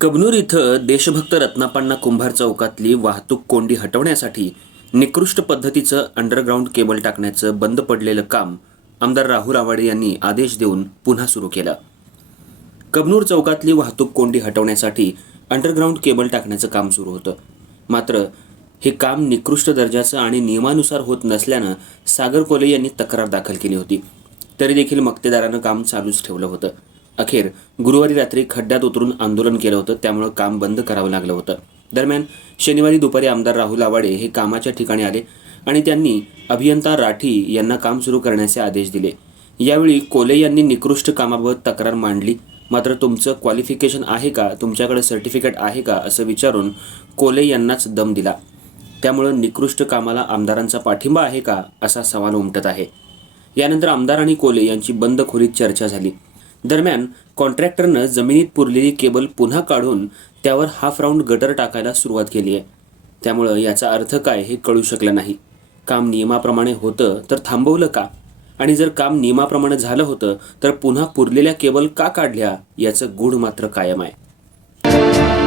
कबनूर इथं देशभक्त रत्नापण्णा कुंभार चौकातली वाहतूक कोंडी हटवण्यासाठी निकृष्ट पद्धतीचं अंडरग्राऊंड केबल टाकण्याचं बंद पडलेलं काम आमदार राहुल आवाडे यांनी आदेश देऊन पुन्हा सुरू केलं. कबनूर चौकातली वाहतूक कोंडी हटवण्यासाठी अंडरग्राऊंड केबल टाकण्याचं काम सुरू होतं. मात्र हे काम निकृष्ट दर्जाचं आणि नियमानुसार होत नसल्यानं सागर कोले यांनी तक्रार दाखल केली होती. तरी देखील मक्तेदारानं काम चालूच ठेवलं होतं. अखेर गुरुवारी रात्री खड्ड्यात उतरून आंदोलन केलं होतं त्यामुळं काम बंद करावं लागलं होतं. दरम्यान शनिवारी दुपारी आमदार राहुल आवाडे हे कामाच्या ठिकाणी आले आणि त्यांनी अभियंता राठी यांना काम सुरू करण्याचे आदेश दिले. यावेळी कोले यांनी निकृष्ट कामाबाबत तक्रार मांडली. मात्र तुमचं क्वालिफिकेशन आहे का? तुमच्याकडे सर्टिफिकेट आहे का? असं विचारून कोले यांनाच दम दिला. त्यामुळं निकृष्ट कामाला आमदारांचा पाठिंबा आहे का? असा सवाल उमटत आहे. यानंतर आमदार आणि कोले यांची बंद खोलीत चर्चा झाली. दरम्यान कॉन्ट्रॅक्टरनं जमिनीत पुरलेली केबल पुन्हा काढून त्यावर हाफ राऊंड गटर टाकायला सुरुवात केली आहे. त्यामुळं याचा अर्थ काय हे कळू शकलं नाही. काम नियमाप्रमाणे होतं तर थांबवलं का? आणि जर काम नियमाप्रमाणे झालं होतं तर पुन्हा पुरलेल्या केबल का काढल्या याचं गूढ मात्र कायम आहे.